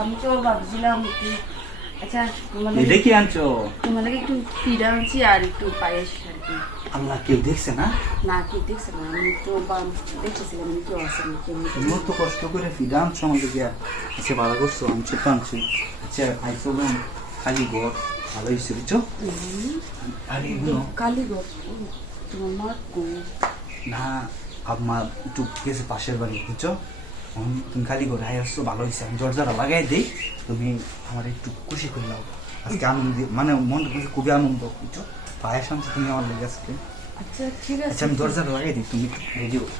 আমি তো ভাবছিলাম একটু আচ্ছা এটা কি আনছো? তোমার লাগে একটু ফিডা আনছি আর একটু পায়েস আর কি। আল্লাহ কেউ দেখছে না? না কি দেখছে না। আমি তো দেখতেছিলাম আমি কেউ আছে না কেউ নেই। তুমি তো কষ্ট করে ফিরে আনছো আমাকে গিয়া। আচ্ছা ভালো করছ আনছো তো আনছো। আচ্ছা আইসো বোন ঘর ভালো হয়েছে বুঝছ? আর এগুলো কালীগঞ্জ তোমার মা না আমার একটু গেছে পাশের বাড়ি বুঝছ? তুমি খালি ঘরে আই আসছো ভালো হয়েছে আমি দরজাটা লাগাই দিই তুমি আমার একটু খুশি করে দাও আজকে আনন্দ মানে মন খুবই আনন্দ বুঝছ? পায়েস আনছো তুমি আমার লেগে আজকে। আচ্ছা ঠিক আছে। আচ্ছা আমি দরজাটা লাগাই দিই তুমি আগে করে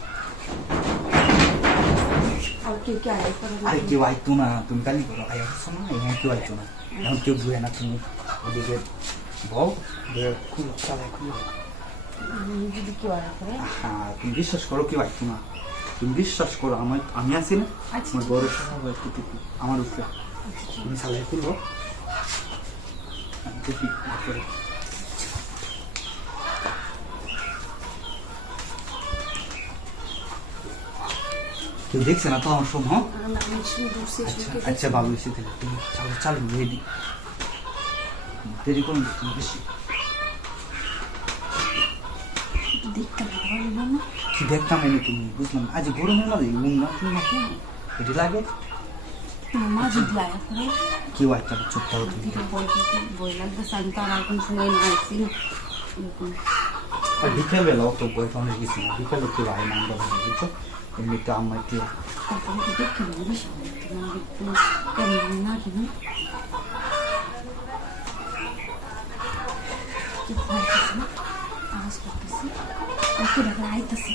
আরে কেউ আইতো না তুমি কালি করো আই আসছো না এখন কেউ আইতো না। এখন কেউ বুঝে না তুমি। ওদিকে বউ খুব চালাই খুব হ্যাঁ তুমি বিশ্বাস করো কেউ আইতো না। তুমি বিশ্বাস করো আমার আমি আছি না? আচ্ছা, আমার বড় স্বভাব একটু টুকু আমার উপরে। চালাই খুলবো হ্যাঁ, দেখি কেউ দেখছে না তো আমার সব হ্যাঁ? আমি শেষ আচ্ছা বাবু আচ্ছা ভালো তাহলে তুমি চালু চালু রেডি দেরি করুন বেশি একটু দেখতে ভালো লাগল না কি দেখতাম এনে তুমি বুঝলাম আজ গরমের মাঝে ঘুম না তুমি নাকি এটি লাগে? তোমার মা যদি আগে করে কেউ একটা চুপ থাকো তুমি দিকে বই দিতে বই লাগতেছে আমি তো আর এখন সময় না। অত বই ফোনে গেছি না বিকেলে কেউ আয় না আমরা ভালো বুঝছ? এমনিতে আমার তো কি কি না আওয়াজ করতেছে আর কি দেখা আইতেছে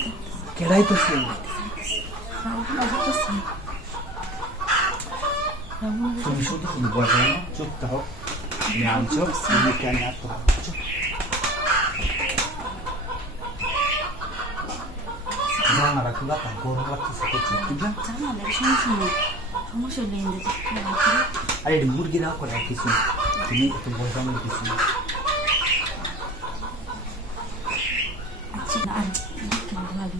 কেডাই তো সে তুমি শুধু শুধু বসে না চুপ থাকো তুমি আনছো না আচ্ছা আর দেখতে ভালো লাগে তোমার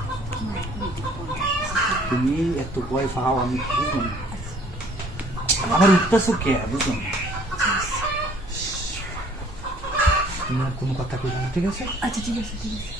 তুমি এত ভয় পাও, আমি বুঝলাম না আবার উঠতেছো কে বুঝলাম তুমি আর কোনো কথা কইবে না, ঠিক আছে? আচ্ছা ঠিক আছে ঠিক আছে।